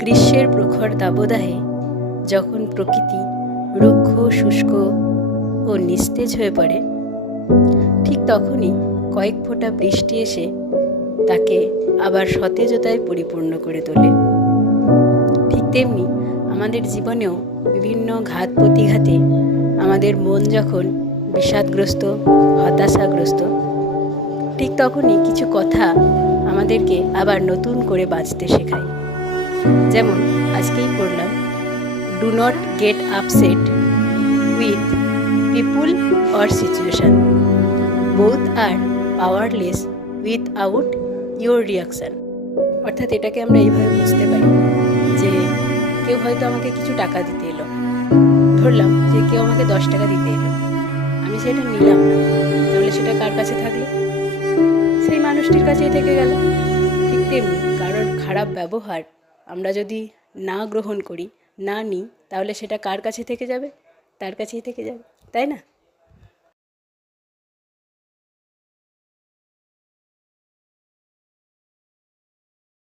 গ্রীষ্মের প্রখর দাবদাহে যখন প্রকৃতি রুক্ষ শুষ্ক ও নিস্তেজ হয়ে পড়ে, ঠিক তখনই কয়েক ফোঁটা বৃষ্টি এসে তাকে আবার সতেজতায় পরিপূর্ণ করে তোলে। ঠিক তেমনি আমাদের জীবনেও বিভিন্ন ঘাত প্রতিঘাতে আমাদের মন যখন বিষাদগ্রস্ত, হতাশাগ্রস্ত, ঠিক তখনই কিছু কথা আমাদেরকে আবার নতুন করে বাঁচতে শেখায়। যেমন আজকেই পড়লাম, do not get upset with people or situation, both are powerless without your reaction. অর্থাৎ এটাকে আমরা এইভাবে বুঝতে পারি যে কেউ হয়তো আমাকে কিছু টাকা দিতে এলো, ধরলাম যে কেউ আমাকে 10 টাকা দিতে এলো, আমি সেটা নিলাম না, তাহলে সেটা কার কাছে থাকলো? সেই মানুষটির কাছেই থেকে গেল। ঠিক তেমনি কারোর খারাপ ব্যবহার আমরা যদি না গ্রহণ করি, না নিই, তাহলে সেটা কার কাছে থেকে যাবে? তার কাছেই থেকে যাবে, তাই না?